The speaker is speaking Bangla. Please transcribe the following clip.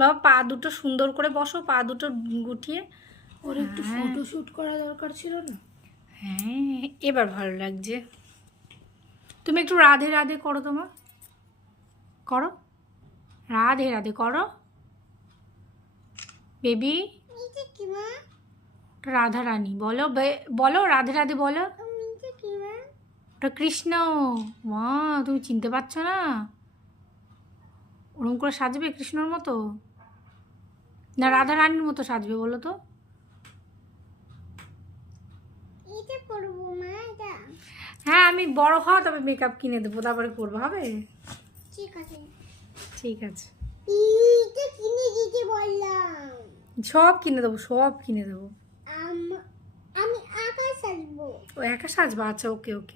বাবা পা দুটো সুন্দর করে বসো, পা দুটো গুটিয়ে। ওর একটু ফটোশুট করা দরকার ছিল না? হ্যাঁ এবার ভালো লাগছে। তুমি একটু রাধে রাধে করো, তোমার করো, রাধে রাধে করো বেবি। রাধা রানী বলো, বলো রাধে রাধে বলো। ওটা কৃষ্ণ। মা তুমি চিনতে পারছো না? ওরকম করে সাজবে কৃষ্ণর মতো না রাধা রানীর মতো সাজবে বলো তো? হ্যাঁ আমি বড় হওয়া তবে মেকআপ কিনে দেবো, তারপরে করবো, হবে? ঠিক আছে। ঠিক আছে, কিনে দিতে বললাম। সব কিনে দেবো, সব কিনে দেবো। আমি একা সাজবো। ও একা সাজবা? আচ্ছা ওকে ওকে।